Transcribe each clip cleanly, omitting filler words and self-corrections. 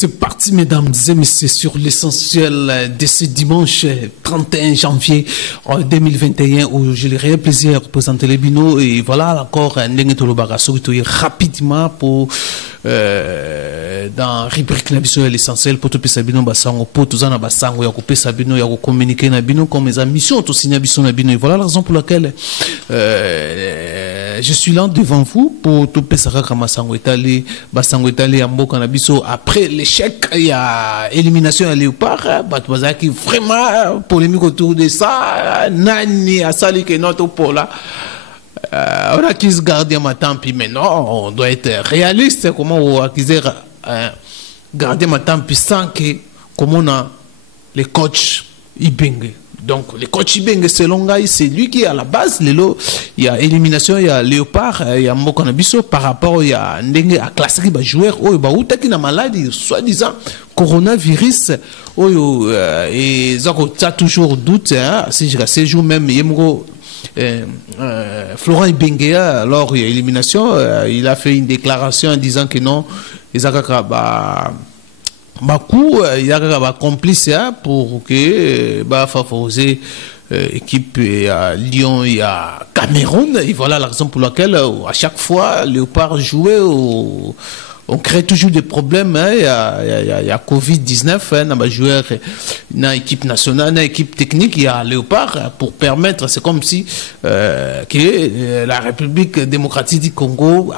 C'est parti, mesdames et messieurs, sur l'essentiel de ce dimanche 31 janvier 2021 où j'ai le réel plaisir de représenter les binos. Et voilà encore un rapidement pour dans rubrique l'essentiel pour tout Sabino Bassango, pour tout ça Bassango, ya couper Sabino, ya communiquer Nabino comme mes missions, tout signer Bisson Nabino. Et voilà la raison pour laquelle je suis là devant vous pour tout Pesara Kamasango Italie, Bassango Italie, Ambo Kanabiso. Après l'échec, il y a élimination à Léopard, qui vraiment polémique autour de ça. Nani a sali que notre pour là. On a qui se garder ma tempi, mais non, on doit être réaliste. Comment on a garder ma tempi sans que, comme on a les coachs Ibenge. Donc, les coachs Ibenge, selon Gaï, c'est lui qui est à la base. Il y a élimination, il y a Léopard, il y a Mokanabiso par rapport, il y a Ndenge à classer les joueurs, il y a une maladie, soi-disant coronavirus, et ça a toujours doute, ces jours même, Florent Ibengea, lors de l'élimination, il a fait une déclaration en disant que non, il y a un complice pour que favoriser l'équipe à Lyon et à Cameroun. Et voilà la raison pour laquelle à chaque fois Léopard jouait on crée toujours des problèmes. Il y a Covid-19, dans les joueurs, dans l'équipe nationale, dans l'équipe technique, il y a Léopard pour permettre, c'est comme si que la République démocratique du Congo,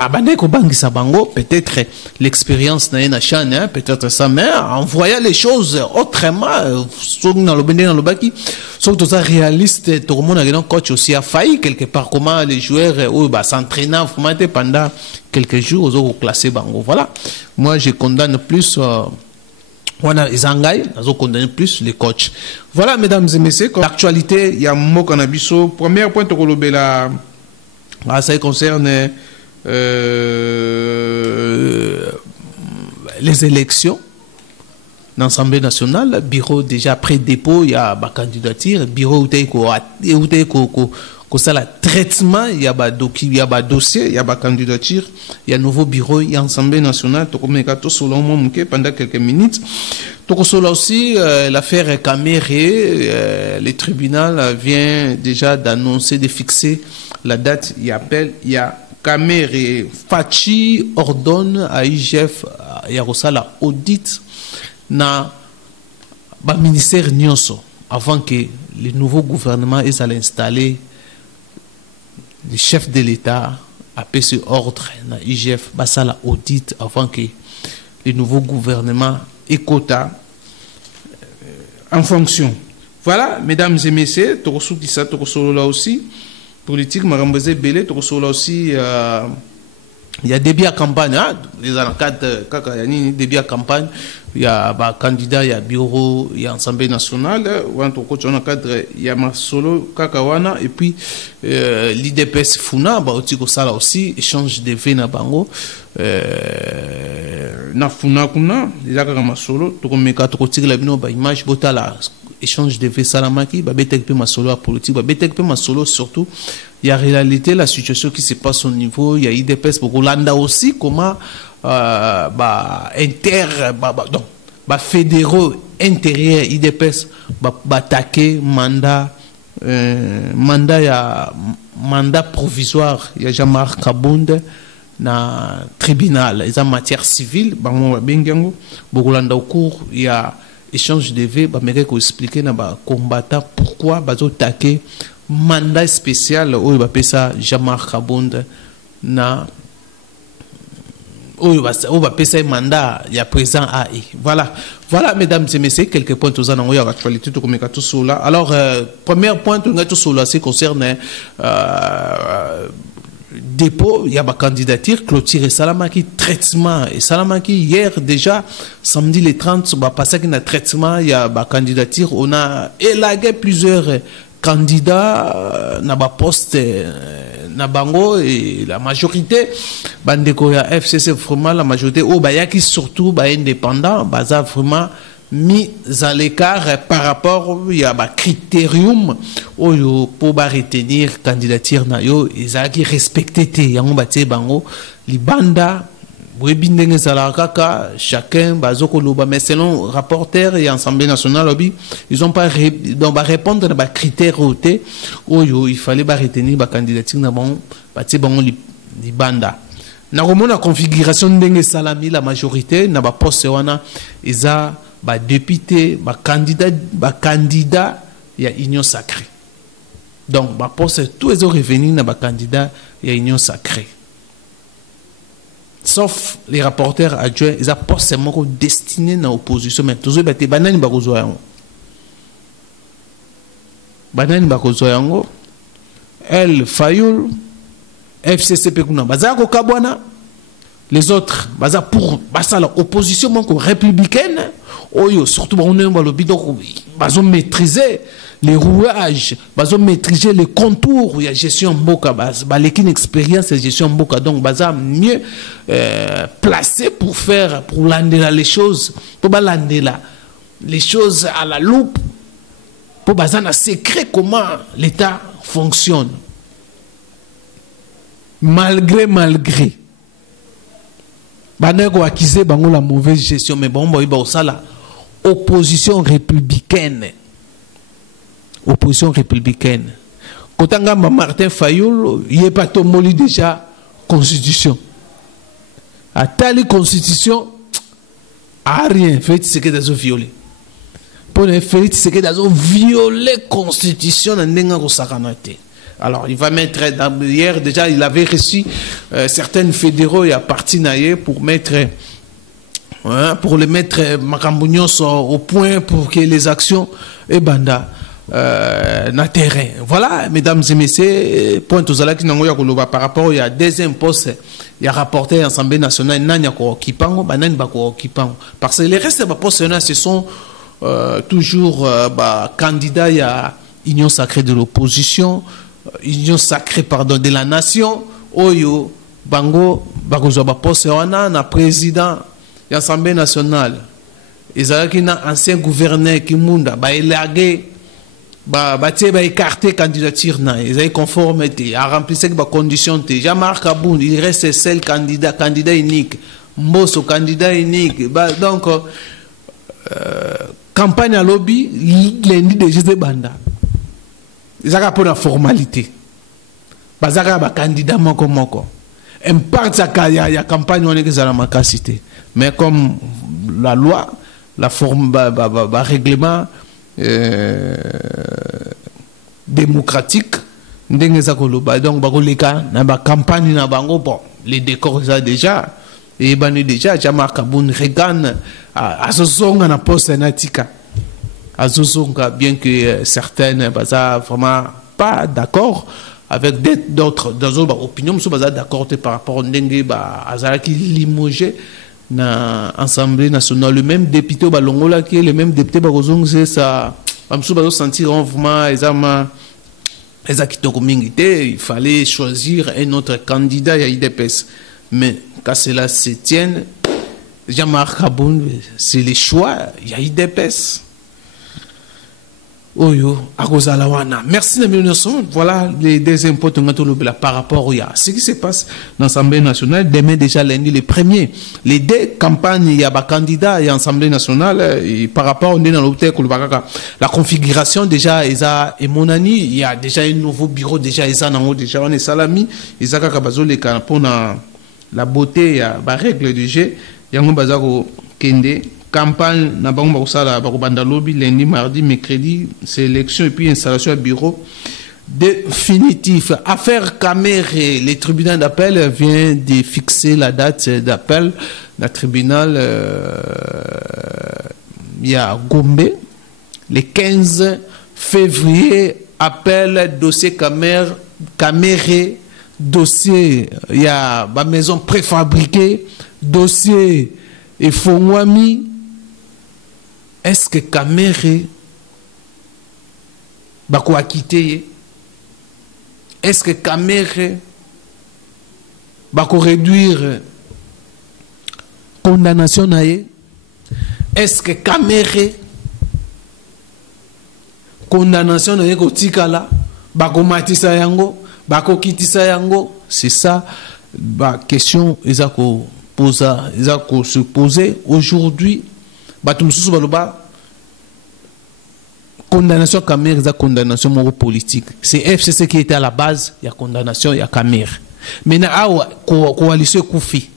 peut-être l'expérience n'a chan, peut-être ça, mais en voyant les choses autrement, surtout ça réaliste, tout le monde a un coach aussi a failli quelque part, comment les joueurs s'entraînent pendant quelques jours aux classés bango. Voilà. Moi, je condamne plus je condamne plus les coachs. Voilà, mesdames et messieurs, l'actualité, il y a Mo Kanabiso. Premier point, ça concerne les élections dans l'Assemblée nationale. Bureau déjà pré-dépôt, il y a ma candidature. Bureau où ça, le traitement, il y a un dossier, il y a une candidature, il y a un nouveau bureau, il y a l'Assemblée nationale, pendant quelques minutes. Aussi, l'affaire Caméré, le tribunal vient déjà d'annoncer, de fixer la date, il y a Caméré. Fachi ordonne à IGF, il y a la audit dans le ministère Nyonso, avant que le nouveau gouvernement ait à l'installer. Le chef de l'État a pris ce ordre dans l'IGF, ça la audit avant que le nouveau gouvernement écoute en fonction. Voilà, mesdames et messieurs, là aussi, politique, Marambazé Belé, là aussi, il y a début à campagne, les cadre, il y a début à campagne, il y a un candidat, il y a bureau, il y a Assemblée nationale, il y a Masolo, Kakawana, et puis l'IDPS Funa, aussi, échange de vins na bango, na Funa Kuna, il y a Masolo, la image, échange de vins Salamaki, Masolo politique, Masolo surtout. Il y a réalité, la situation qui se passe au niveau, il y a IDPS pour Hollanda aussi, comment fédéraux intérieurs IDPS attaquer mandat provisoire, il y a Jean-Marc Kabonde na tribunal, ils ont matière civile, Hollanda au cours, il y a échange de vœux, mais expliquer na combattant pourquoi attaquer mandat spécial où il va appeler ça Jean-Marc Kabonde na où il va appeler ça mandat il y a présent AI. Voilà, mesdames et messieurs, quelques points tous en actualité tout comme tout cela. Alors premier point tout cela c'est concerne dépôt, il y a ma candidature, clôture et Salamaki, traitement. Et Salamaki, hier déjà, samedi le 30, passé qu'il y a traitement, il y a ma candidature, on a élagué plusieurs candidats na poste na bango et la majorité bandeko ya FCC vraiment la majorité qui surtout indépendant baza vraiment mis à l'écart par rapport à un critérium pour retenir candidature na yo ils ont respecté te yango batie bango libanda Brebindenge Salaraka, chacun, Bazokoloba, mais selon rapporteur et Assemblée nationale, ils n'ont pas répondre à des critères ôtés où il fallait retenir la candidature dans les banda. Dans la configuration de Salami, la majorité, dans la poste, ils ont des députés, des candidats, il y a union sacrée. Donc, la poste, tous les revenus dans les candidats, il y a union sacrée. Sauf les rapporteurs adjoints, ils ont forcément destiné à l'opposition. Mais tous les banani bakozoyango. Banani bakozoyango. El Fayoul, FCCP kuna bazako kabwana. Les autres, baza pour l'opposition républicaine. Oyo surtout bazo maîtriser les rouages, bazo maîtriser les contours, il y a gestion mboka, l'équipe expérience et gestion mboka, donc baza mieux placé pour lander les choses, pour lander les choses à la loupe, pour baza na secret comment l'État fonctionne. Malgré baneko accusé bango la mauvaise gestion, mais bon ça la opposition républicaine. Opposition républicaine. Quand on a Martin Fayoul, il n'y a pas tombé déjà constitution. À telle constitution, à rien. Félix c'est que dans violé. Pour Félix c'est que dans violer constitution dans n'enga sakanate. Alors il va mettre hier déjà il avait reçu certains fédéraux et à parti naïe pour mettre les mettre Macambunios au point pour que les actions et banda na terrain. Voilà, mesdames et messieurs, point aux alaki nangoya koloba par rapport il y a deuxième poste, il y a rapporté à l'Assemblée nationale nanya ko kipango, banani ba ko kipango. Parce que les restes de postes ce sont toujours candidats il y a union sacrée de l'opposition, union sacrée pardon de la nation, oyo bango bakozo ba poste wana na président de l'Assemblée nationale. Ezalaki na ancien gouverneur Kimunda ba élagué écarté candidature ils ont conformité à remplir ces conditions. Jean-Marc Aboun il reste seul candidat unique, Mbosso candidat unique, donc campagne à lobby lundi de José Banda ils ont pour la formalité bazaka ba candidat moko en part ça y a campagne on est que ça la macacité, mais comme la loi la forme règlement démocratique donc bakoleka na ba campagne na bango bon les décors ça déjà et bani déjà Jean-Marc Aboun Regan à sosonga na poste natika à sosonga bien que certaines baza vraiment pas d'accord avec d'autres dans d'autres opinions sont baza d'accord par rapport au ndenge ba azalaki limogé na Assemblée nationale le même député balongola qui est le même député bakozong c'est ça amsou bazo sentir vraiment il fallait choisir un autre candidat à IDPS, mais quand cela se tienne Jean-Marc Aboun c'est le choix il y a IDPS. Oyo, Akozalawana. Merci de me voilà les deuxièmes points par rapport à ce qui se passe dans l'Assemblée nationale. Demain, déjà lundi, les premiers. Les deux campagnes, il y a des candidats et l'Assemblée nationale. Et par rapport à la configuration, déjà, et mon ami, il y a déjà un nouveau bureau, déjà, déjà, on est salami. Ils ont pour la beauté, il y a des règles du jeu. Il y a un Kende. Campagne na bango bakosala bakobanda lobby lundi mardi mercredi sélection et puis installation à bureau définitif. Affaire Caméré, le tribunal d'appel vient de fixer la date d'appel. Le tribunal il y a Gombe le 15 février appel dossier Caméré dossier il y a ma maison préfabriquée dossier et Fongwami. Est-ce que Caméré bako acquitté? Est-ce que Caméré bako réduire condamnation naie? Est-ce que Caméré condamnation naie ko tikala bako matisa yango bako kitisa yango? C'est ça la question ezako posa eza se poser aujourd'hui bato mususu baloba condamnation à Kamer eza condamnation moko politique. C'est FCC qui était à la base il y a condamnation il y a Kamer. Maintenant awa coalition Koufi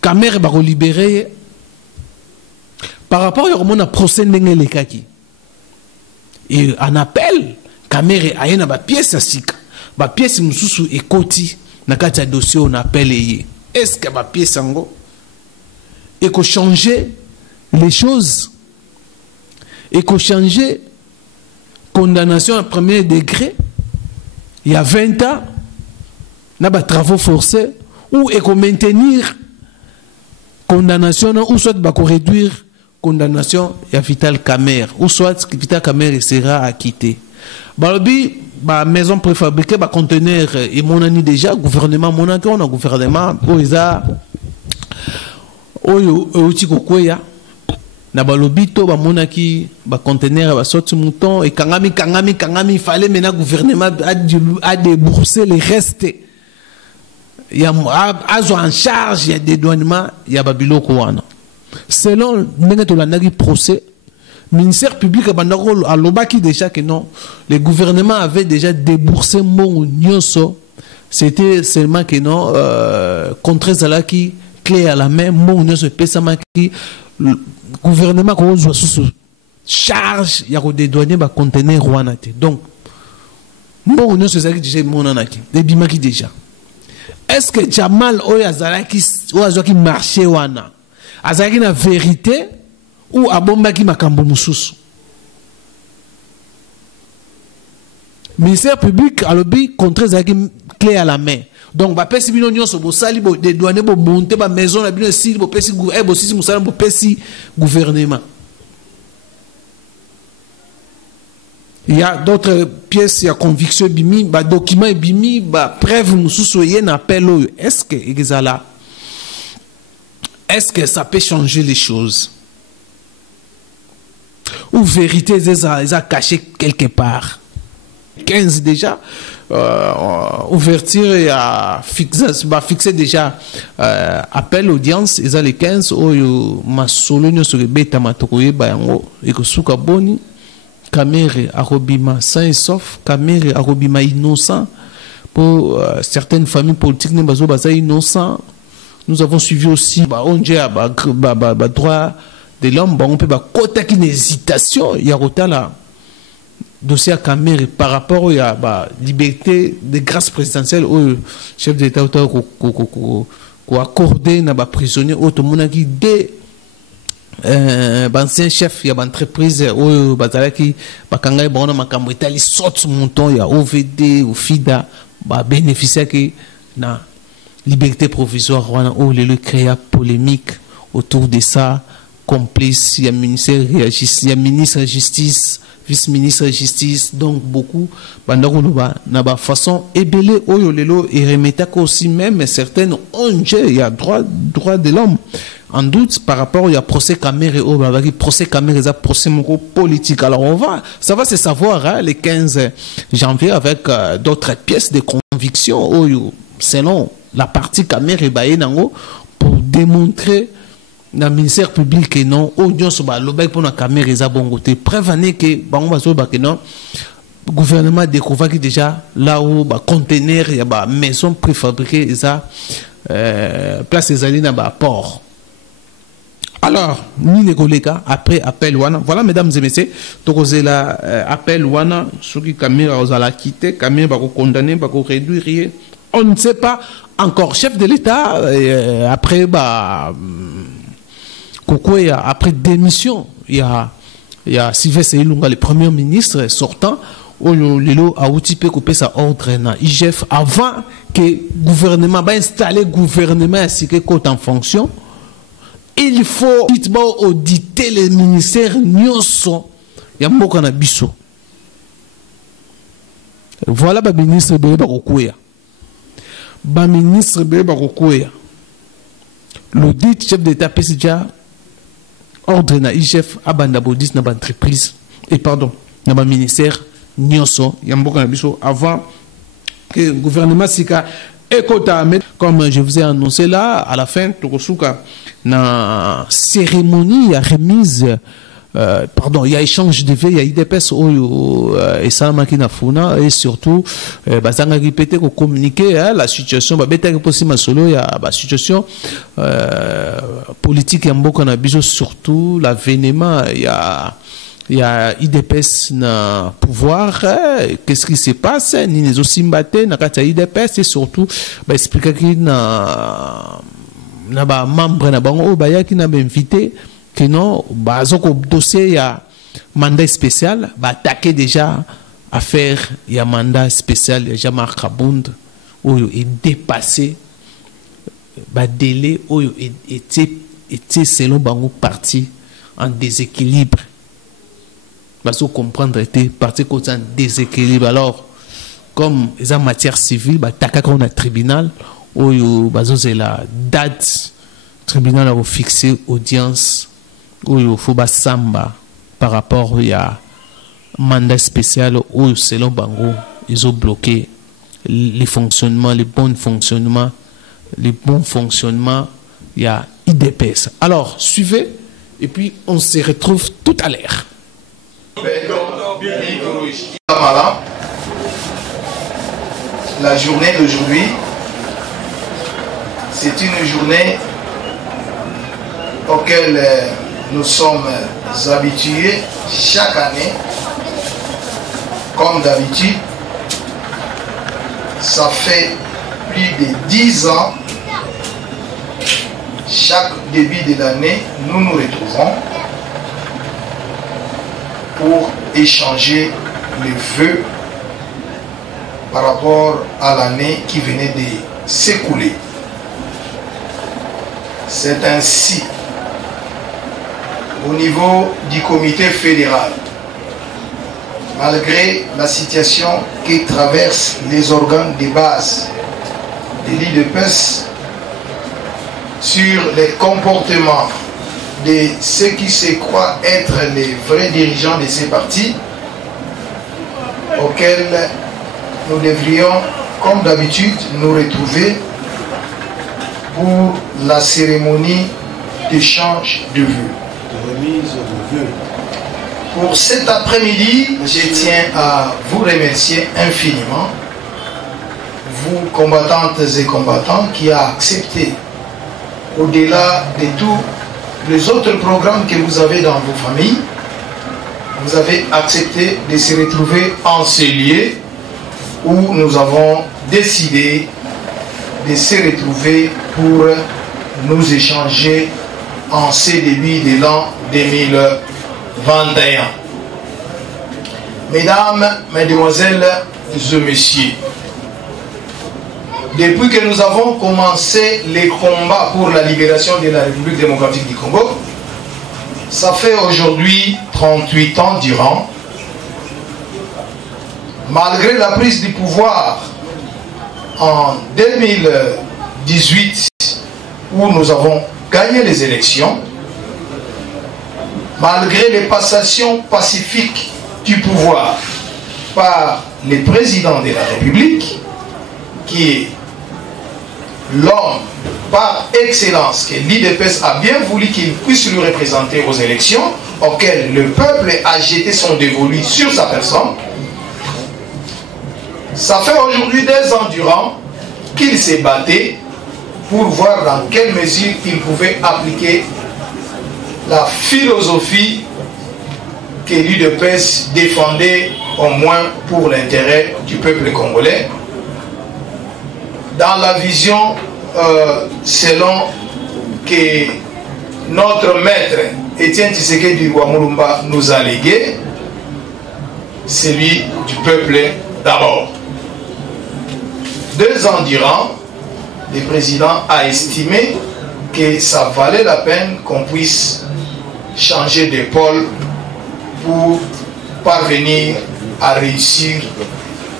Kamer ba libérer par rapport à procès ndenge lekaki. Et en appel Kamer ayena ba pièce asika ba pièce mususu ekoti na kati ya dossier on appelle eye. Est-ce que ba pièce ngo et que changer les choses et que changer condamnation à premier degré il y a 20 ans na ba travaux forcés ou et que maintenir condamnation ou soit ba réduire condamnation il y a Vital Kamer ou soit Vital Kamer sera acquitté. Balobi ba maison préfabriquée ba conteneur et mon ami déjà gouvernement mon on a gouvernement oza oyo outi kokwea na balobi to ba monaki ba conteneur ba sorti mouton et kangami il fallait maintenant gouvernement a débourser les restes il y a en charge il y a des douanements il y a babiloko wana selon ndenge to landaki procès ministère public a l'obaki déjà que non le gouvernement avait déjà déboursé mon nyonso c'était seulement que non contre cela qui clé à la main mon nyonso pesama qui le gouvernement ko zo sous charge ya ko dédouaner ba conteneur wana te donc mon nyonso ça qui déjà mon anaki debimaki déjà est-ce que Jamal oyazalaki oazaki marché wana azalaki na vérité ou abombaki makambo mususu ministère public alobi contre ezalaki clé à la main donc bapesi bino nyonso bosali bo dédouaner bo monter ba maison na bino esili bopesi bosisi musala bopesi gouvernement. Il y a d'autres pièces, il y a conviction bimi, ba document bimi, ba preuve mususu yen appel oyo. Est-ce que exala est-ce que ça peut changer les choses? Ou vérité, ils ont caché quelque part. 15 déjà, ouverture et à fixer déjà appel audience, ils ont les 15, ou ma solo sur le bêta matokoye bayango, et que souka boni, Kamere arobima sain et sauf, Kamere arobima innocent, pour certaines familles politiques, ne bazo baza innocent. Nous avons suivi aussi, on dit, droit de l'homme, on peut côté qu'une hésitation, il y a là dossier à Kamer par rapport à la liberté de grâce présidentielle au chef d'État qui a accordé à prisonnier au qui des anciens chefs il y a entreprise au bazalaki bakanga bona makambo itali sorte montant il y a OVD ou FIDA bénéficiaire qui na liberté provisoire où le créa polémique autour de ça complice il y a ministère il y a ministre de justice vice-ministre de justice donc beaucoup bandakuluba na ba façon ebele oyo lelo et remettre aussi même certaines ONG il y a droit de l'homme en doute par rapport il y a procès Kamer et au procès Kamer et procès politique alors ça va se savoir hein, le 15 janvier avec d'autres pièces de conviction oyo selon la partie Kamer et Bayenango pour démontrer dans le ministère public et non audience sur le pour la caméra et bongoté prévenez que le gouvernement découvre que déjà là où le conteneur il y a maison préfabriquée et ça place les alliés dans le port. Alors ni les collègues après appel wana voilà mesdames et messieurs donc c'est là appel wana ceux qui caméra aux la quitter caméra va condamner va réduire on ne sait pas encore chef de l'État après après démission, il y a Sylvestre Ilunga, le premier ministre sortant, où Lelo a coupé sa ordre na IGF avant que le gouvernement va installer le gouvernement ainsi que côté en fonction. Il faut auditer les ministères nyonso ya mboka na biso. Voilà le ministre Beba Kokoya. Le ministre Beba Kokoya. L'audit chef d'État PCDA ordre na IGF abanda bodis na entreprise et pardon na ba ministère nyonso ya mboka na biso avant que le gouvernement sika Comme je vous ai annoncé là, à la fin, Tokosuka, na cérémonie, à remise, pardon, il y a échange de vœux, il y a IDPS et Salamaki Nafuna, et surtout, Bazanga répété qu'on communiquer la situation, il y a la situation politique et en surtout l'avènement, il y a IDPS na pouvoir, qu'est-ce qui se passe, ni les aussi mbattés, na kata IDPS, et surtout, expliquer qu'il na membre na bango, qui n'a invité, que non, dossier, il y a mandat spécial, attaquer déjà à faire, il y a mandat spécial, il y a jamais Kabound, où il est dépassé, délai, où il était selon bango parti en déséquilibre. Parce que comprendre était parti en déséquilibre. Alors, comme ils ont matière civile, attaquer qu'on a tribunal, où c'est la date, tribunal a fixé audience, où il faut samba par rapport à mandat spécial où selon Bango ils ont bloqué les fonctionnements, les bons fonctionnements, il y a IDPS. Alors suivez et puis on se retrouve tout à l'heure. La journée d'aujourd'hui, c'est une journée auquel nous sommes habitués chaque année, comme d'habitude. Ça fait plus de 10 ans, chaque début de l'année, nous nous retrouvons pour échanger les vœux par rapport à l'année qui venait de s'écouler. C'est ainsi au niveau du comité fédéral, malgré la situation qui traverse les organes de base de l'IDPS sur les comportements de ceux qui se croient être les vrais dirigeants de ces partis, auxquels nous devrions, comme d'habitude, nous retrouver pour la cérémonie d'échange de vœux. Pour cet après-midi, je tiens à vous remercier infiniment, vous combattantes et combattants, qui a accepté, au-delà de tous les autres programmes que vous avez dans vos familles, vous avez accepté de se retrouver en ce lieu où nous avons décidé de se retrouver pour nous échanger en ce début de l'an 2021. Mesdames, Mesdemoiselles et Messieurs, depuis que nous avons commencé les combats pour la libération de la République démocratique du Congo, ça fait aujourd'hui 38 ans durant, malgré la prise du pouvoir en 2018, où nous avons gagné les élections, malgré les passations pacifiques du pouvoir par le président de la République, qui est l'homme par excellence que l'IDPS a bien voulu qu'il puisse lui représenter aux élections, auxquelles le peuple a jeté son dévolu sur sa personne. Ça fait aujourd'hui 2 ans durant qu'il s'est battu pour voir dans quelle mesure il pouvait appliquer la philosophie que l'UDPS défendait au moins pour l'intérêt du peuple congolais, dans la vision selon que notre maître Étienne Tshisekedi Luamulumba nous a légué, celui du peuple d'abord. 2 ans durant, le président a estimé que ça valait la peine qu'on puisse changer d'épaule pour parvenir à réussir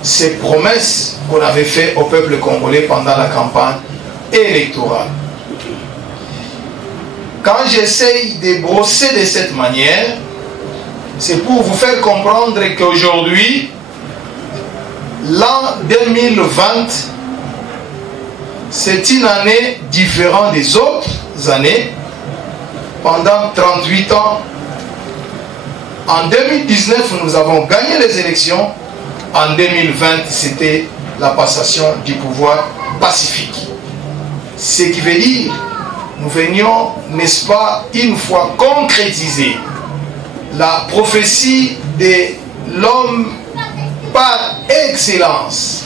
ces promesses qu'on avait faites au peuple congolais pendant la campagne électorale. Quand j'essaye de brosser de cette manière, c'est pour vous faire comprendre qu'aujourd'hui, l'an 2020 C'est une année différente des autres années. Pendant 38 ans, en 2019, nous avons gagné les élections. En 2020, c'était la passation du pouvoir pacifique. Ce qui veut dire, nous venions, n'est-ce pas, une fois concrétiser la prophétie de l'homme par excellence,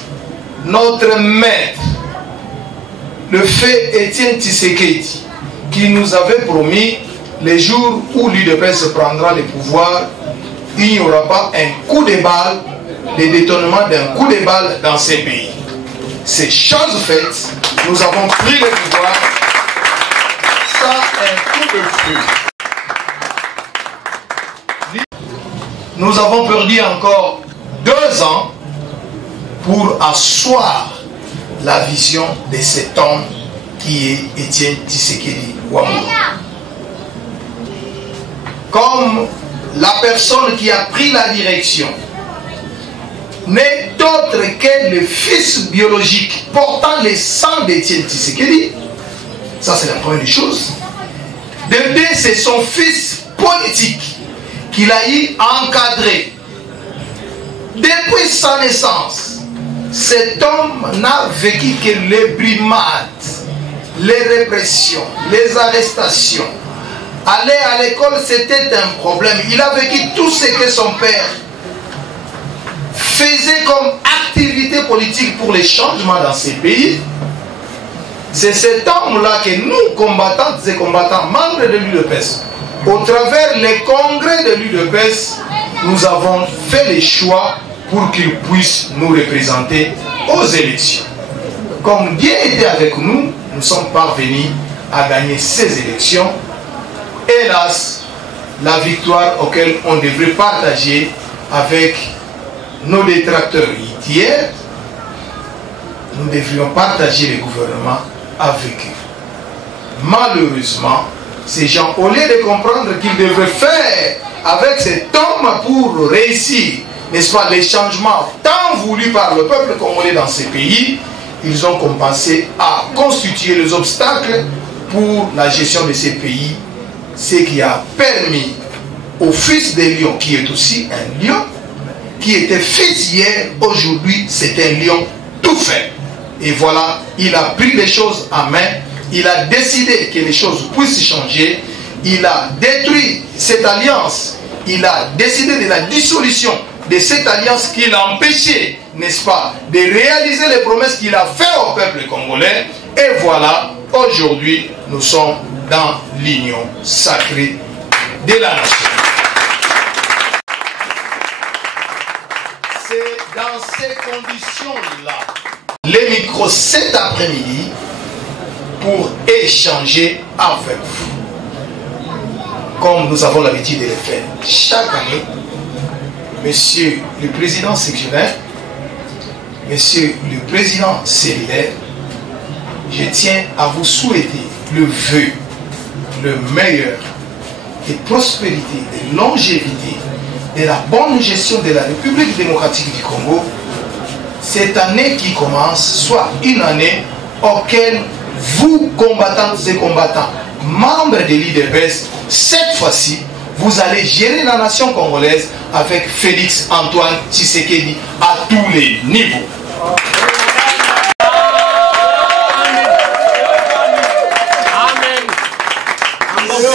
notre maître, le fait Étienne Tshisekedi, qui nous avait promis les jours où l'UDPS prendra le pouvoir, il n'y aura pas un coup de balle, le détournement d'un coup de balle dans ces pays. C'est chose faite, nous avons pris le pouvoir, ça un coup de feu. Nous avons perdu encore 2 ans pour asseoir la vision de cet homme qui est Étienne Tshisekedi Wambura. Comme la personne qui a pris la direction n'est autre que le fils biologique portant le sang d'Étienne Tshisekedi, ça c'est la première chose. De deux, c'est son fils politique qu'il a eu encadré. Depuis sa naissance, cet homme n'a vécu que les brimades, les répressions, les arrestations. Aller à l'école, c'était un problème. Il a vécu tout ce que son père faisait comme activité politique pour les changements dans ces pays. C'est cet homme-là que nous, combattantes et combattants, membres de l'UDPS, au travers les congrès de l'UDPS, nous avons fait les choix pour qu'il puisse nous représenter aux élections. Comme Dieu était avec nous, nous sommes parvenus à gagner ces élections. Hélas, la victoire auquel on devrait partager avec nos détracteurs hier, nous devrions partager le gouvernement avec eux. Malheureusement, ces gens, au lieu de comprendre qu'ils devraient faire avec cet homme pour réussir, n'est-ce pas, les changements tant voulus par le peuple congolais dans ces pays, ils ont commencé à constituer les obstacles pour la gestion de ces pays, ce qui a permis au fils de lion, qui est aussi un lion, qui était fils hier, aujourd'hui c'est un lion tout fait. Et voilà, il a pris les choses en main, il a décidé que les choses puissent changer, il a détruit cette alliance, il a décidé de la dissolution de cette alliance qui l'a empêché, n'est-ce pas, de réaliser les promesses qu'il a faites au peuple congolais. Et voilà, aujourd'hui, nous sommes dans l'union sacrée de la nation. C'est dans ces conditions-là, les micros cet après-midi pour échanger avec vous. Comme nous avons l'habitude de le faire chaque année, Monsieur le Président sectionnaire, Monsieur le Président cellulaire, je tiens à vous souhaiter le vœu, le meilleur, de prospérité, de longévité, de la bonne gestion de la République démocratique du Congo. Cette année qui commence soit une année auquel vous, combattantes et combattants, membres de l'UDPS, cette fois-ci, vous allez gérer la nation congolaise avec Félix Antoine Tshisekedi à tous les niveaux.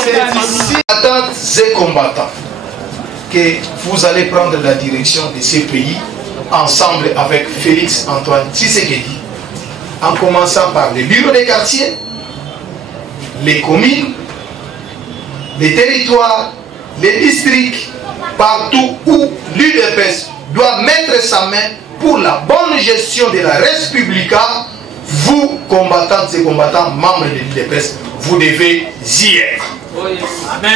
C'est ici, combattantes et combattants, que vous allez prendre la direction de ces pays ensemble avec Félix Antoine Tshisekedi, en commençant par les bureaux des quartiers, les communes, les territoires, les districts, partout où l'UDPS doit mettre sa main pour la bonne gestion de la République. Vous, combattantes et combattants, membres de l'UDPS, vous devez y être. Amen.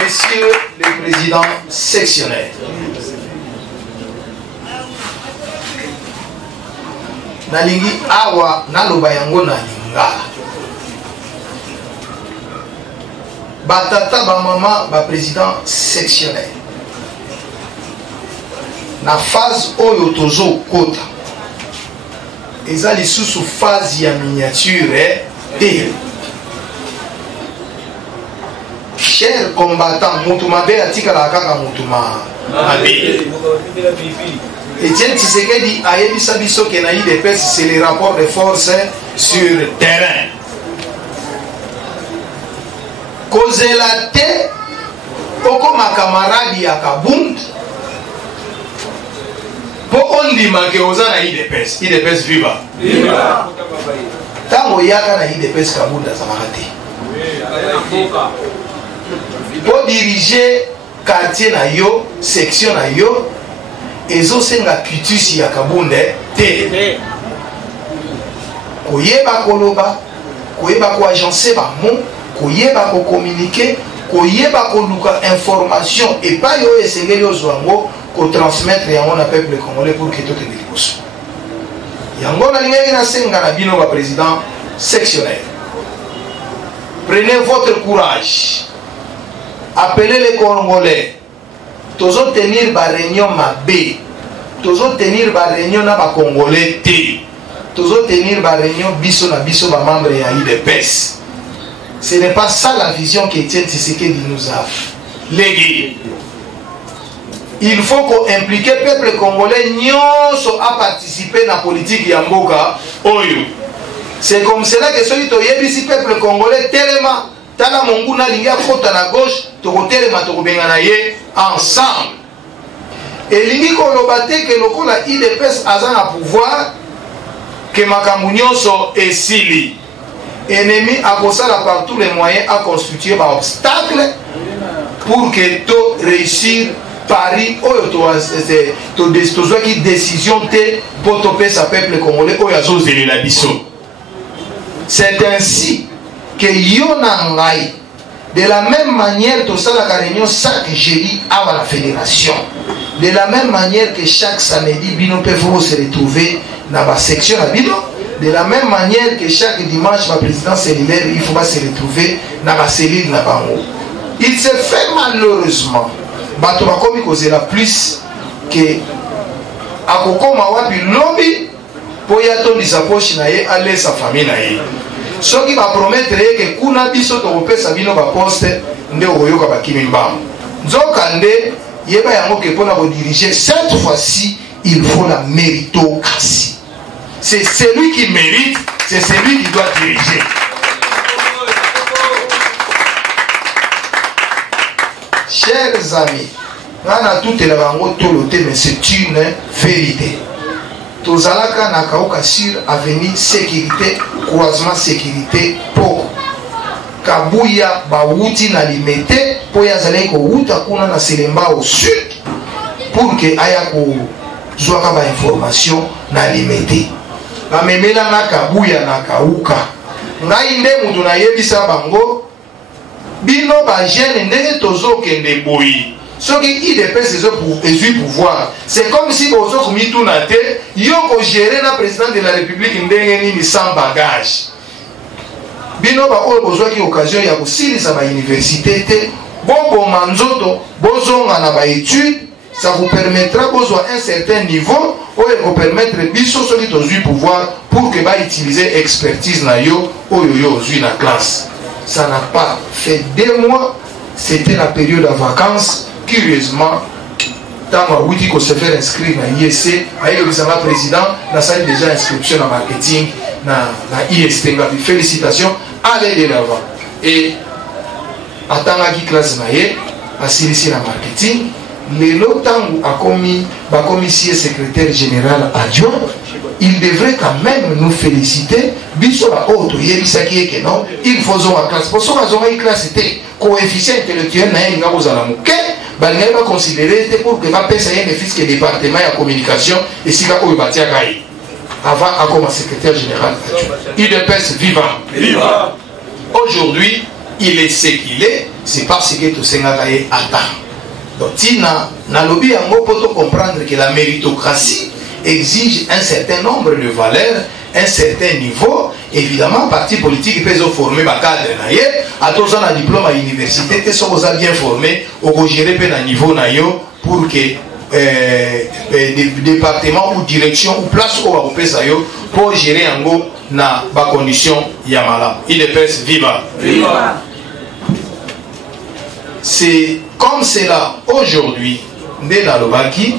Messieurs les présidents sectionnaires, nalingi awa naloba yango na lingala batata bamama baprésident sectionnaire na phase oyo tozo kota eza lisusu phase ya miniature te. Cher combattant, mutu mabe atikala kaka mutu mabe. Etienne Tshisekedi ayebisa biso ke na IDPS c'est les rapports de force sur terrain. Kozela te oko makamaradi ya Kabund po ondima ke oza na IDPS. IDPS viva. Viva. Tango yaka na IDPS Kabund azalaka te. Po diriger quartier na yo, section na yo, ezosenga cutus ya Kabunde te. Koyeba koloba, koyeba ko agencer ba mot, koyeba ko communiquer, koyeba ko luka information et pas yo esengeli ozwango ko transmettre yango na peuple congolais pour que tout ait liboso. Yango na lingi na senga na bino ba président sectionnaire. Prenez votre courage. Appelez les Congolais. Tozo tenir ba réunion mabe. Tozo tenir ba réunion na ba Congolais te. Tozo tenir ba réunion biso na biso ba membre ya IDPS. Ce n'est pas ça la vision qu'Étienne Tshisekedi nous a léguée. Il faut qu'on implique le peuple congolais nyonso à participer à la politique ya mboka oyo. C'est comme cela que celui qui peuple congolais tellement tala monguna linga kota na gauche tokotelema tokobengana ye ensemble. Et lingi kolobate que lokola IDPS aza na pouvoir que makambo nyonso esili. Ennemi akosala par tous les moyens à constituer un obstacle pour que to réussir Paris oyo to qui décision te pour topé sa peuple congolais oyo azozeli la biso. C'est ainsi que Yonangai, de la même manière, tout ça la réunion chaque jeudi à la fédération. De la même manière que chaque samedi, Bino peut se retrouver dans la section à Bino. De la même manière que chaque dimanche, ma président cellulaire, il faut se retrouver dans la cellule na bango. Il se fait malheureusement, bato bakomi kozela plus que akokoma wapi lobby pour yatondisa poche na ye aller sa famille na ye. Soki va promettre que kuna biso to kopesa bino ba poste nde oyoka bakimi mbam. Nzokande yeba yango ke pona ko diriger cette fois-ci il faut la méritocratie. C'est celui qui mérite, c'est celui qui doit diriger. Chers amis, on a tout la bango toloté mais c'est une vérité. Tozalaka na kauka sur avenir sécurité croisement sécurité poko kabuya bawuti na limete po ya zalai ko wuta kuna na selemba au sud pour que aya ko zwaka ba information na limete ba memela na kabuya na kauka ngai nde mutu na yebisa bango bino ba jeune ndenge tozokende boyi. Ce qui IDPS est pouvoir. C'est comme si vous avez mis tout na tête, vous avez géré le président de la République sans bagage. Bino ba oyo besoin qui occasion ya kosilisa ba université te, bon manzoto, bozonga na ba étude, ça vous permettra besoin un certain niveau, oyo vous permettre biso ceux qui ont pouvoir pour que ba utiliser expertise na yo oyo yo zui na classe. Ça n'a pas fait 2 mois, c'était la période de vacances. Curieusement, tant que qu'on se fait inscrire dans l'ISC, avec le président, on a déjà inscription en marketing dans l'IST. Félicitations, allez de l'avant. Et en tant que classe, à ici dans marketing, le temps où a commis secrétaire général adjoint, il devrait quand même nous féliciter. Il faut en classe. Pour ça, on a une classe coefficient intellectuel, va considérer pour que va payer un fils que département de communication et si on va avant à comme secrétaire général IDPS vivant. Aujourd'hui il est ce qu'il est, c'est parce que tout ça attend. Donc tina na lobby yango pour comprendre que la méritocratie exige un certain nombre de valeurs, un certain niveau. Évidemment, parti politique peut se former par cadre à tous un diplôme à l'université, ils sont bien formés, au gérer un niveau pour que département ou direction ou place où on pour gérer un go na ba condition yamala. IDPS viva. Viva. C'est comme cela aujourd'hui dès la Lobaki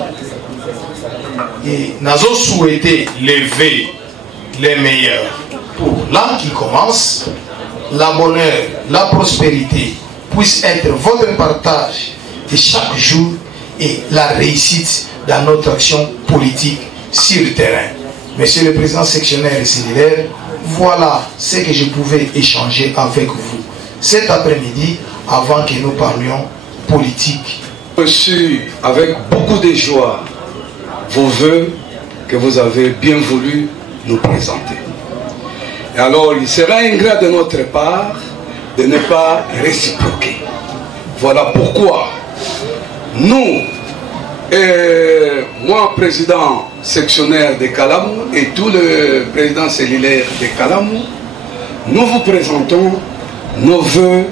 et nous souhaité lever les meilleurs pour l'an qui commence. La bonheur, la prospérité puisse être votre partage de chaque jour et la réussite dans notre action politique sur le terrain. Monsieur le Président sectionnaire et solidaire, voilà ce que je pouvais échanger avec vous cet après-midi avant que nous parlions politique. Je reçu avec beaucoup de joie vos vœux que vous avez bien voulu nous présenter. Et alors, il sera ingrat de notre part de ne pas réciproquer. Voilà pourquoi nous, moi, président sectionnaire de Kalamou et tout le président cellulaire de Kalamou, nous vous présentons nos vœux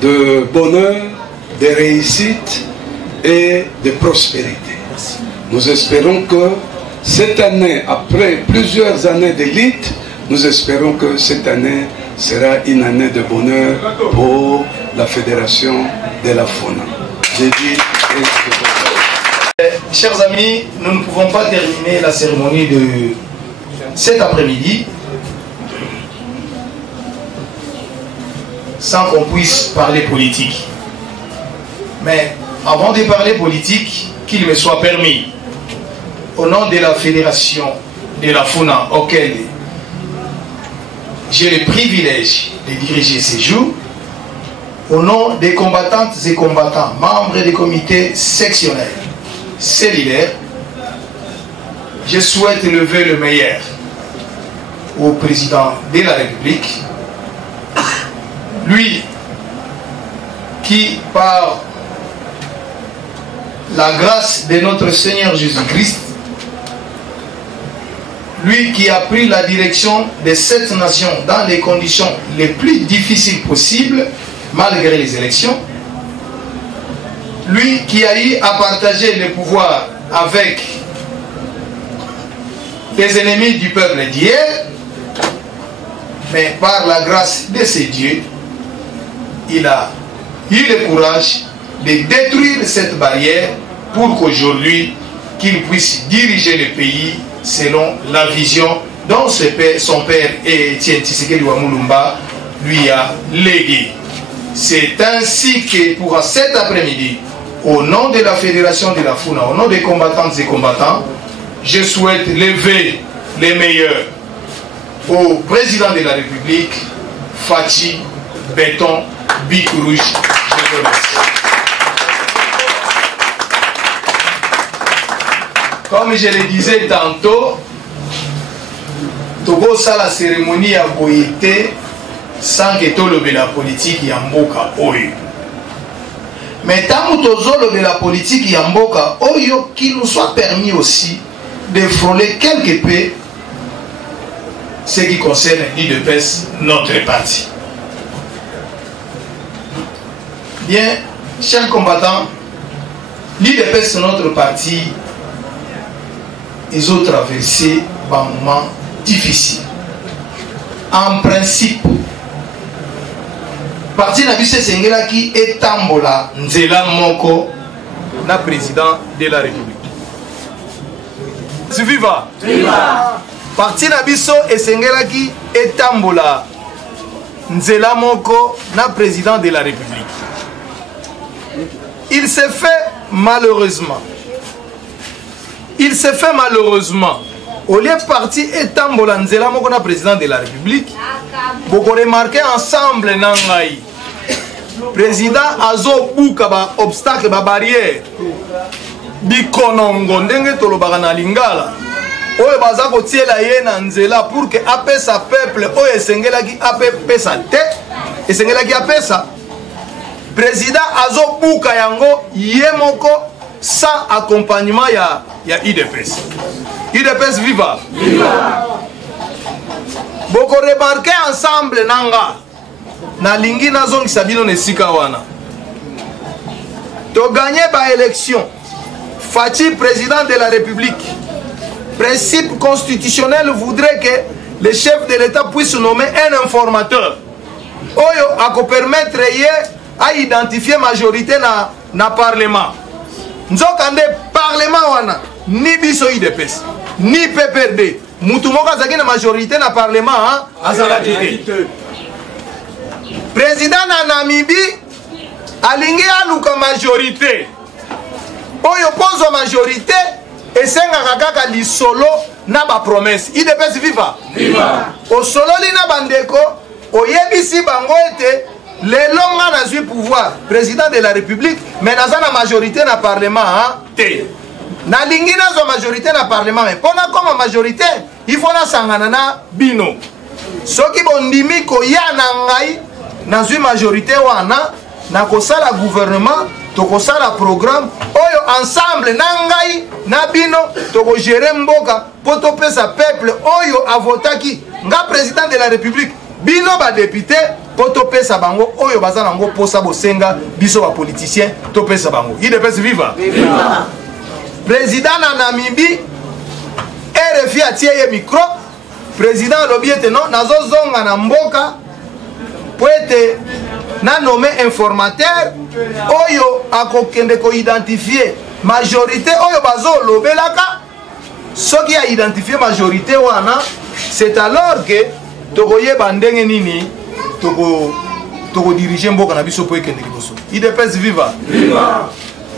de bonheur, de réussite et de prospérité. Nous espérons que cette année, après plusieurs années d'élite, nous espérons que cette année sera une année de bonheur pour la Fédération de la Fauna. J'ai dit... Chers amis, nous ne pouvons pas terminer la cérémonie de cet après-midi sans qu'on puisse parler politique. Mais avant de parler politique, qu'il me soit permis, au nom de la Fédération de la Fauna, auquel j'ai le privilège de diriger ces jours, au nom des combattantes et combattants, membres des comités sectionnels, solidaires, je souhaite lever le meilleur au président de la République, lui qui, par la grâce de notre Seigneur Jésus-Christ, lui qui a pris la direction de cette nation dans les conditions les plus difficiles possibles, malgré les élections, lui qui a eu à partager le pouvoir avec les ennemis du peuple d'hier, mais par la grâce de ces dieux, il a eu le courage de détruire cette barrière pour qu'aujourd'hui, qu'il puisse diriger le pays selon la vision dont son père Étienne Tshisekedi Wamulumba lui a légué. C'est ainsi que pour cet après-midi, au nom de la Fédération de la Fauna, au nom des combattantes et combattants, je souhaite lever les meilleurs au président de la République, Fachi Béton Bikourouche. Je vous remercie. Comme je le disais tantôt, Togo ça la cérémonie a boyété sans que tout le la politique yamboka oyo. Mais tant que la politique yamboka oyo, qu'il nous soit permis aussi de frôler quelque peu ce qui concerne l'IDPS, notre parti. Bien, chers combattants, l'IDPS, notre parti, ils ont traversé un moment difficile. En principe, parti Nabise Sengela qui est Tambola Nzela Moko, na président de la République. Viva! Viva! Parti Nabiso et Sengela qui est Tambola Nzela Moko, na président de la République. Il s'est fait malheureusement. Au lieu de parti et Tambola Nzela Moko, na président de la République, vous remarquez ensemble Nangaï. Président Azo Bouka ba obstacle ba barrière. Bikonongo ndenge tolobaka na lingala. Oyo baza kotiela ye na nzela pour que apesa peuple oyo esengelaki apesa te. Esengelaki apesa. Président Azo Bouka yango yemoko sans accompagnement ya IDPS. IDPS viva. Viva. Boko remarqué ensemble nanga na lingi nazongi sabino ne sika wana. To gagner ba élection Fachi, président de la République. Principe constitutionnel voudrait que le chef de l'État puisse nommer un informateur. Oyo ako permettre à identifier majorité na parlement. Nzokande parlement wana ni biso IDPS ni PPRD. Mutu moka zaki na majorité na parlement azalaki te. Président na Namibie alingi aluka majorité. Oyo pozo majorité esengaka kaka lisolo na ba promesse. IDPS viva. Viva. O sololi na bandeko oyebisi bango ete lelo nga nazwi pouvoir président de la République mais naza na majorité na parlement te. Nalingi nazo majorité na parlement mais pona koma majorité il faut na sangana na bino. Soki bondimi koya na ngai nazwi majorité wana na kosala gouvernement tokosala programme oyo ensemble na ngai na bino toko gérer mboka po topesa peuple oyo avotaki nga président de la République bino ba député po topesa bango oyo baza nango posa bosenga biso ba politicien topesa bango IDPS viva. Viva. Président na Namibie RFI atie ye micro président lobi ete non nazozonga na mboka po ete na nommé informateur oyo akokende ko identifier majorité oyo bazo lobelaka soki a identifier majorité wana c'est alors que tokoyeba ndenge nini toko diriger mboka na biso po ekende liboso. IDPS viva. Viva.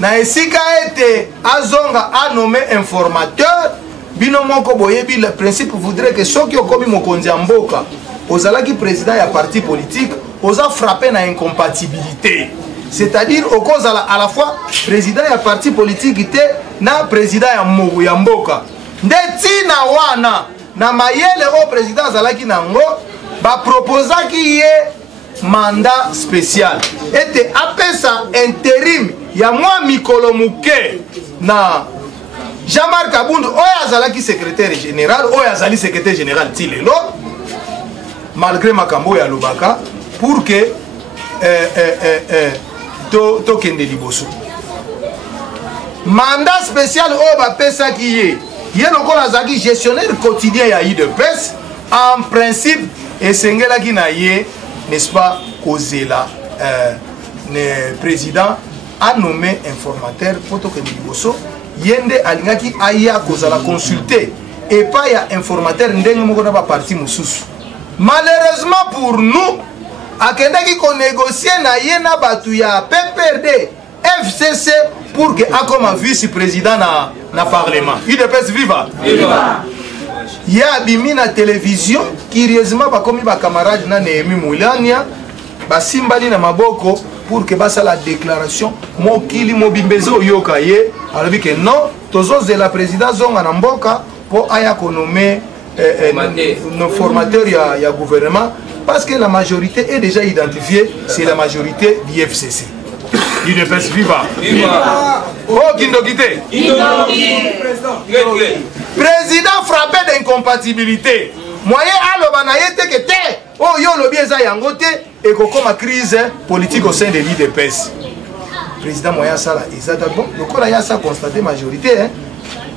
Na esika ete azonga a nommé informateur bino moko boyebi le principe voudrait que soki okomi mokonzi ya mboka ozalaki président ya parti politique oza frappé na incompatibilité, c'est-à-dire okozala à la fois président ya parti politique te na président ya mboka nde tina wana na mayele o président azalaki nango ba proposaki ye mandat spécial ete apesa intérim ya mwa mikolo muke na Jean-Marc Kabundu oyo azalaki secrétaire général oyo azali secrétaire général tilelo malgré makambo ya lobaka pour que to kende liboso mandat spécial oyo bapesaki ye lokola azalaki gestionnaire quotidien ya IDPS en principe esengelaki na ye n'est-ce pas kozela le président a nommé informateur pour to kende liboso yende alingaki aya kozala consulter et pas ya informateur ndenge moko na ba parti mususu. Malheureusement pour nous akendaki ko négocier na ye na batu ya PPRD FCC pour que akoma vice-président na parlement. IDPS viva. Viva. Ya bimi na télévision curieusement bakomi ba camarade na Néhémie Moulania basimbali na maboko pour que basa la déclaration mokili mobimbezo yoka ye alobi que non tozo de la présidence zonga na mboka po aya ko nommer nos formateurs ya gouvernement parce que la majorité est déjà identifiée, c'est la majorité du FCC. IDPS viva. Viva. Oh Kindokité. Président frappé d'incompatibilité. Moyen aloba na yete que te oh yo lobi eza yango te et kokoma crise politique au sein de l'IDPS. Président moyen sala ezata bon lokola ya sa constater majorité hein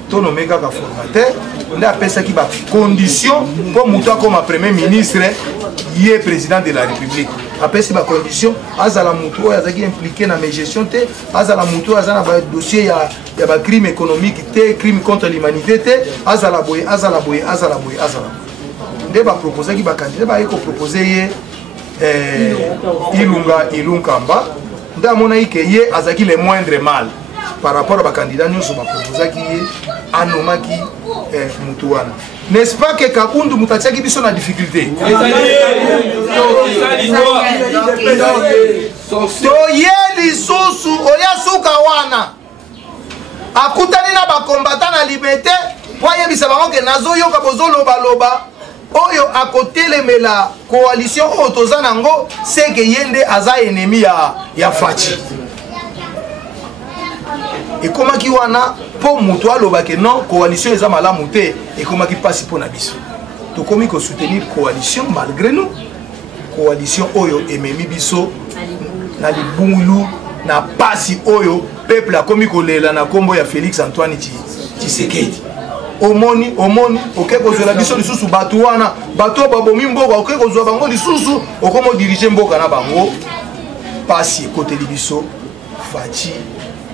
to nommé kaka formateur on a pensé qui va condition pour muto comme premier ministre yé président de la République après si ba condition azala muto azaki impliqué na gestion te azala muto azana ba dossier ya ba crime économique te crime contre l'humanité te azala boye nde ba proposer ki ba candidat ba eko proposer Ilunkamba nde amona ike ye azaki le moindre mal par rapport à ba candidat nyonso ba proposer ki ye anomaki mutuana. N'est-ce pas que Kakundu mutatiaki biso na difficulté toye lisusu oya suka wana akutani na bakombata na liberté po ayebisa bango ke nazoyoka bozoloba oyo akotelemela coalition oyo toza nango seke yende aza ennemi ya Fachi ekomaki wana po mutu alobake non coalition eza malamu te ekomaki pasi po na biso tokomi ko soutenir coalition malgré nous coalition oyo ememi biso na libungulu na pasi oyo peuple a komi kolela na kombo ya Félix Antoine Tshisekedi. Omoni oke kozwela biso lisusu bato wana bato babomi mboka oke kozwa bango lisusu okomo dirige mboka na bango pasi ekoteli biso Faci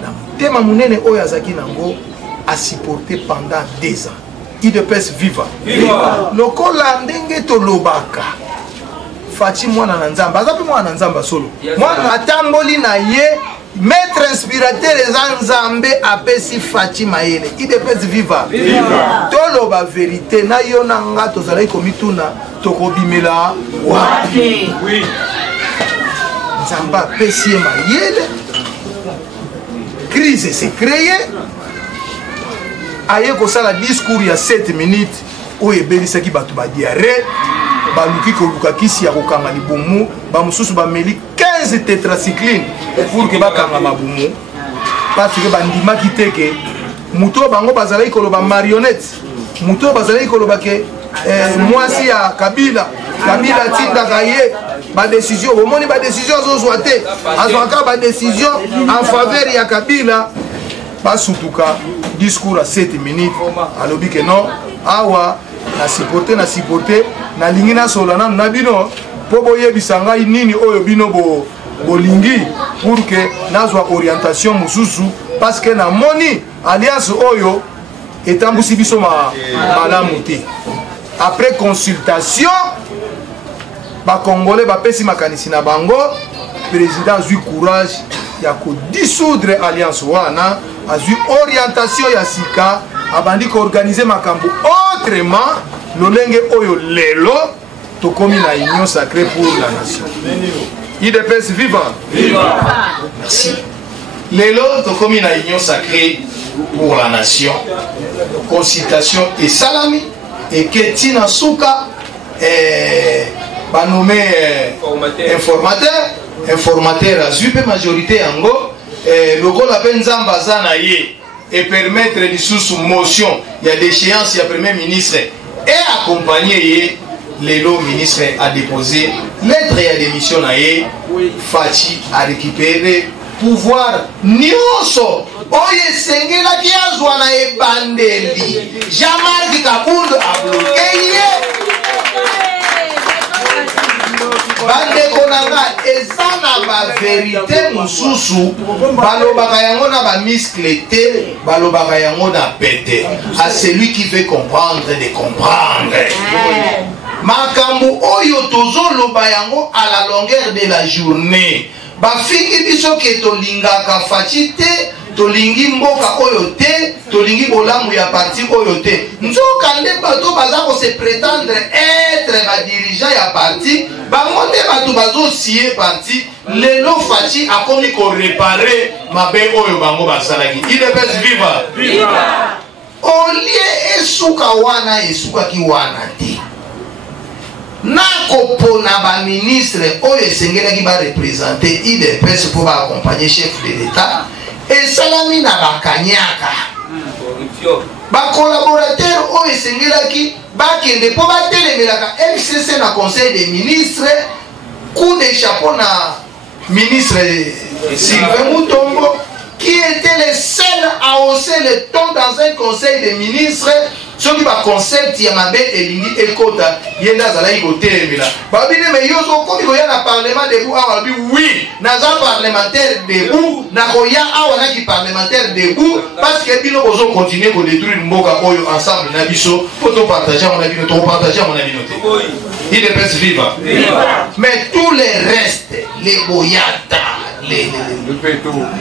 na motema munene oyo azaki nango a supporté pendant 2 ans. IDPS viva lokola ndenge tolobaka Faci mwana na nzamba azapi mwana na nzamba solo mwana atamboli na ye maître inspirateur eza nzambe apesi Faci mayele. IDPS viva toloba vérité na yo na nga tozalaki komituna tokobimela wapi nzambe apesi ye mayele crise s'est créée aye kosala discours ya 7 minutes oyo ebelisaki bato badiare baluki koluka kisi ya kokanga libumu bamosusu bameli 15 tetracycline pour que bakanga mabumu parce que bandimaki te ke muto bango bazalaki koloba marionnette muto bazalaki koloba ke mwasi ya Kabila tindaka ye badécision omoni badécision azozwa te azwaka badécision en faveur ya Kabila basutuka discours à 7 minutes alobi ke non awa na supporter na lingi na solana na bino po boyebisa ngai nini oyo bino bolingi pour que nazwa orientation mususu parce que na moni alliance oyo etambusi biso malamu te. Après consultation ba congolais bapesi makanisi na bango président azwi courage ya ko dissoudre alliance wana azwi orientation ya sika abandi ko organiser makambo autrement lolenge oyo lelo tokomi na union sacrée pour la nation. IDPS vivant. Merci. Lelo tokomi na union sacrée pour la nation. Consultation et salami et Ketina Souka ba nommé informateur azui majorité yango lokola penzamba zana ye et permettre lisusu motion il y a déchéance il y a premier ministre et accompagner ye lelo ministre a déposé lettre ya démission na ye Faci a récupéré pouvoir nyonso oyo esengelaki azwa na ebandeli Jean-Marc Kabund a bloqué ye bandeko nanga eza na bavérité mosusu balobaka yango na bamiskle te balobaka yango na pete à celui qui veut comprendre de comprendre makambo oyo tozoloba yango à la longueur de la journée bafingi biso ke tolingaka Faci te tolingi mboka oyo te tolingi bolamu ya parti oyo te nzoka nde bato baza ko se prétendre être ba dirigeant ya parti bango nde bato bazosie parti lelo Faci akomi ko réparer mabe oyo bango basalaki. IDPS viva olie esuka wana esukaki wana te nakopona ba ministre oyo esengelaki ba représenter IDPS pour ba accompagner chef de l'État esalami na bakanyaka ba collaborateur oyo esengelaki bakende po batelemelaka FCC na conseil des ministres coup de chapeau na ministre Sylvain Mutombo qui était le seul à hausser le ton dans un conseil des ministres. Ce qui va concept ya mabe elingi ekota yenda zalaki kotelemela babine me yozo komi koya na parlement debout awa bi oui naza parlementaire debout na koya awa na ki parlementaire debout parce que bino bozo continuer ko détruire mboka oyo ensemble na biso poto partager mon avis to partager mon avis noté IDPS viva mais tous les restes les boyata les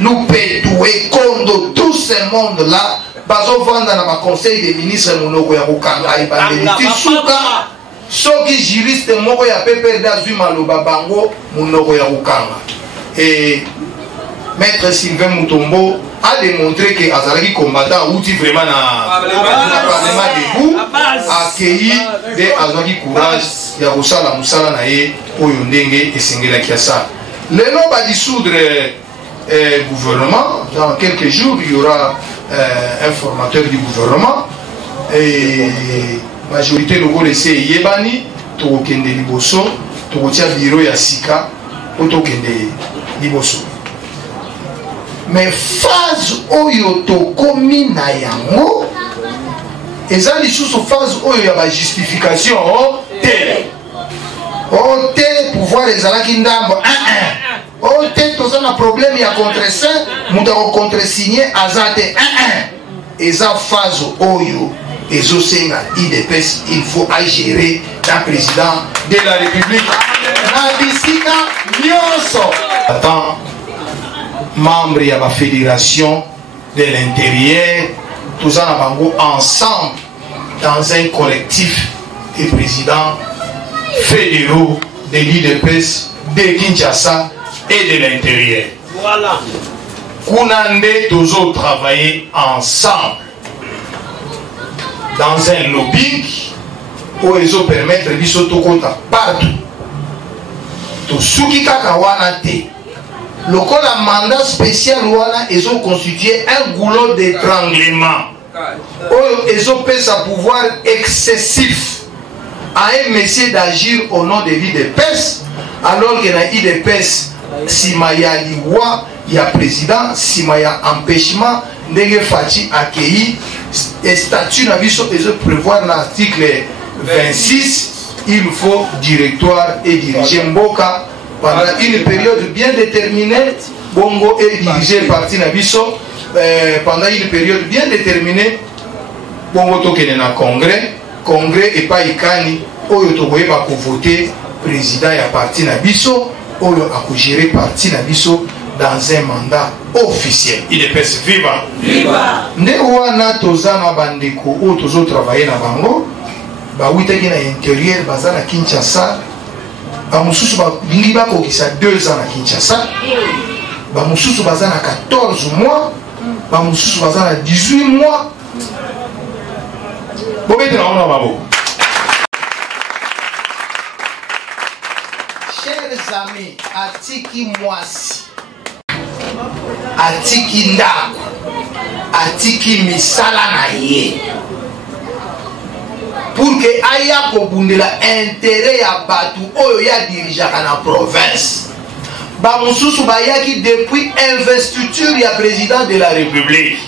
Lupetu et Kondo tout ce monde là bazo vanda na ba conseil des ministres monoko ya kokanga ibandeli suka soki juriste moko ya PPRD azui maloba bango monoko ya kokanga et maître Sylvain Mutombo a démontré que azalaki combattant outi vraiment na parlement debout accueilli de azalaki courage ya kosala musala na ye oyo ndenge esengelaki ya ça lelo ba dissoudre gouvernement dans quelques jours il y aura un formateur du gouvernement et majorité logo laissé yebani to kende liboso to tia bureau ya sika to kende liboso mais phase oyo tokomi na yango eza lisusu phase oyo ya ba justification te o te pouvoir ezalaki ndambo o te toza na problème ya contre-saint mutu akocontre-signe aza te eza phase oyo ezosenga IDPS il faut agérer un président de la République na bisika nyonso attends membre ya la fédération de l'intérieur tous en bango ensemble dans un collectif de présidents fédéraux de l'IDPS de Kinshasa et de l'intérieur. Voilà. Kunande toujours travailler ensemble dans un lobbying où ils ont permettre bisoto kota partout. To suki kaka wana te. Lokola mandat spécial wana ils ont constitué un goulot d'étranglement. Où ils ont pris sa pouvoir excessif à un messier d'agir au nom de l'IDPS alors que na IDPS simaya liwa ya président simaya empêchement ndenge fachi accueilli et statut na biso et prévoir l'article 26 il faut directoire et diriger mboka pendant une période bien déterminée bongo et diriger parti na biso pendant une période bien déterminée bongo tokene na congrès et pas ikani oyo tokoyeba ko voter président ya parti na biso oyo akogérer parti na biso dans un mandat officiel. Il est pèse viva. Viva. Nde wana toza na bandeko oyo tozo travailler na bango ba witaki na intérieur baza na Kinshasa ba mususu ba lingi ba kokisa 2 ans na Kinshasa ba mususu baza na 14 mois ba mususu baza na 18 mois bobete na ona babo. Chers amis, atiki mwasi atiki ndako atiki misala na ye pour que aya kobundela intérêt ya batu oyo ya dirigeaka na province ba mususu bayaki depuis investiture ya président de la république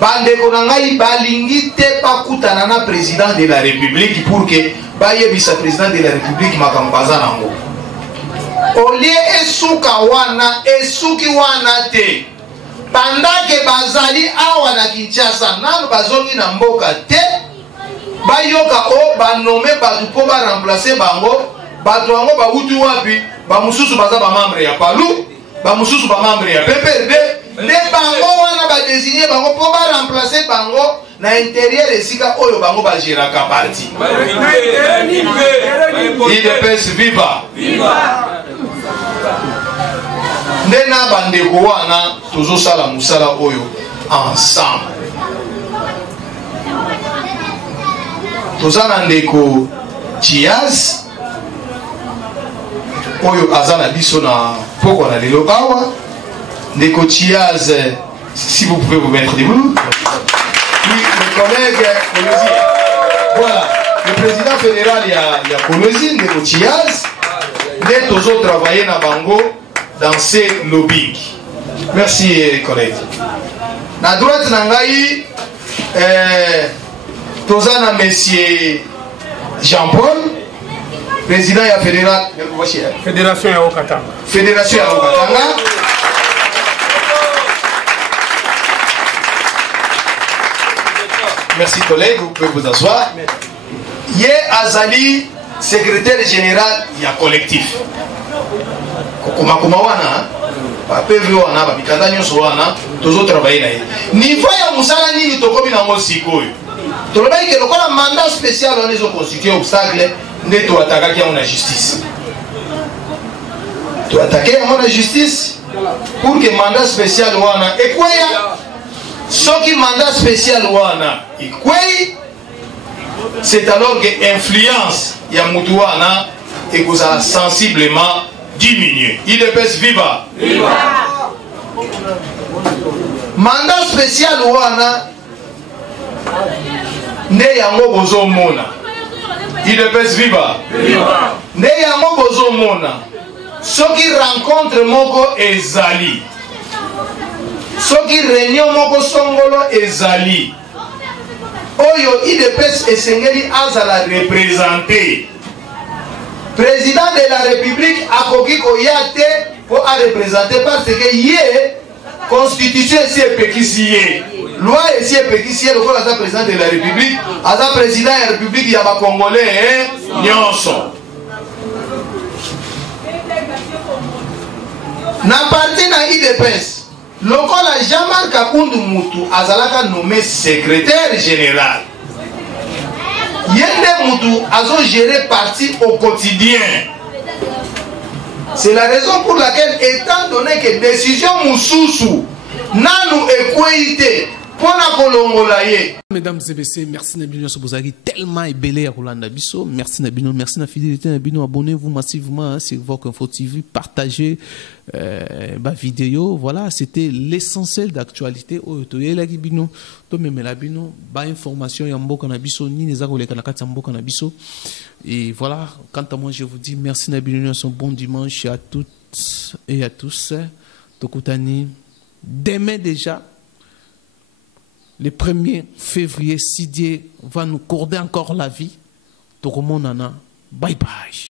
bandeko na ngai balingi te bakutana na président de la république pour que bayebisa président de la république makambo baza nango olie esuka wana esuki wana te pandake bazali awa na Kinshasa nano bazongi na mboka te bayoka o banome batu po ba remplacer bango batu wango bauti wapi ba mususu baza ba membre ya PALU ba mususu ba membre ya PPRD nde bango wana ba désigner bango po ba remplacer bango na intérieur esika oyo bango ba géraka parti IDPS viva viva nde na bandeko wana tozosala musala oyo ensemble toza na ndeko Chiaz oyo aza na biso na poko na lelo awa ndeko Chiaz si vous pouvez vous mettre debout puis le collègue Kolosi voilà le président fédéral il y a Kolosi ndeko Chiaz nde tozo travailler na bango dans ces lobbies. Merci collègue. Na droite na ngai tozana monsieur Jean-Paul président ya fédération ya Okatanga. Fédération ya Okatanga. Merci collègue, vous pouvez vous asseoir. Ye Azali secrétaire général ya collectif. Kokoma wana ba PV wana ba mikanda nyonso wana tozo travailler na ye. Niveau ya musala nini tokomi na ngo sikoyo. Tolobai ke lokola mandat spécial on ezo constituer obstacle nde to attaquer en justice. To attaquer en justice pour que mandat spécial wana ekweya soki mandat spécial wana ekwei c'est alors que influence ya mutu wana ekozala sensiblement diminuer. IDPS viva. Viva. Mandat spécial wana ne yango bozo mona. IDPS viva. Viva. Ne yango bozo mona. Soki rencontre moko ezali soki réunion moko songolo ezali oyo IDPS esengeli azala représenter président de la République akoki koya te pour a représenter parce que yé constitution si epekisi ye loi esi epekisi ye lokola aza président de la République aza président ya République ya bakongolais nyonso na parti na IDPS lokola Jean-Marc Kakundu Mutu azalaka nommé secrétaire général yende Mutu azo gérer parti au quotidien. C'est la raison pour laquelle, étant donné que décision Moussousou nanu équité pour la Colongolaye. Mesdames et messieurs, merci Nabino Sobozagi, tellement ébélé à Rolanda Bisso. Merci Nabino, merci la fidélité Nabino. Abonnez-vous massivement sur Vogue Info TV, partagez ma vidéo. Voilà, c'était l'essentiel d'actualité. Information Yambo Nabiso, ni les Agolé Kanakata Yambo Nabiso. Et voilà, quant à moi, je vous dis merci Nabino, un bon dimanche à toutes et à tous. Tokutani, demain déjà. Le 1er février, si Dieu va nous accorder encore la vie, tout le monde en a. Bye bye.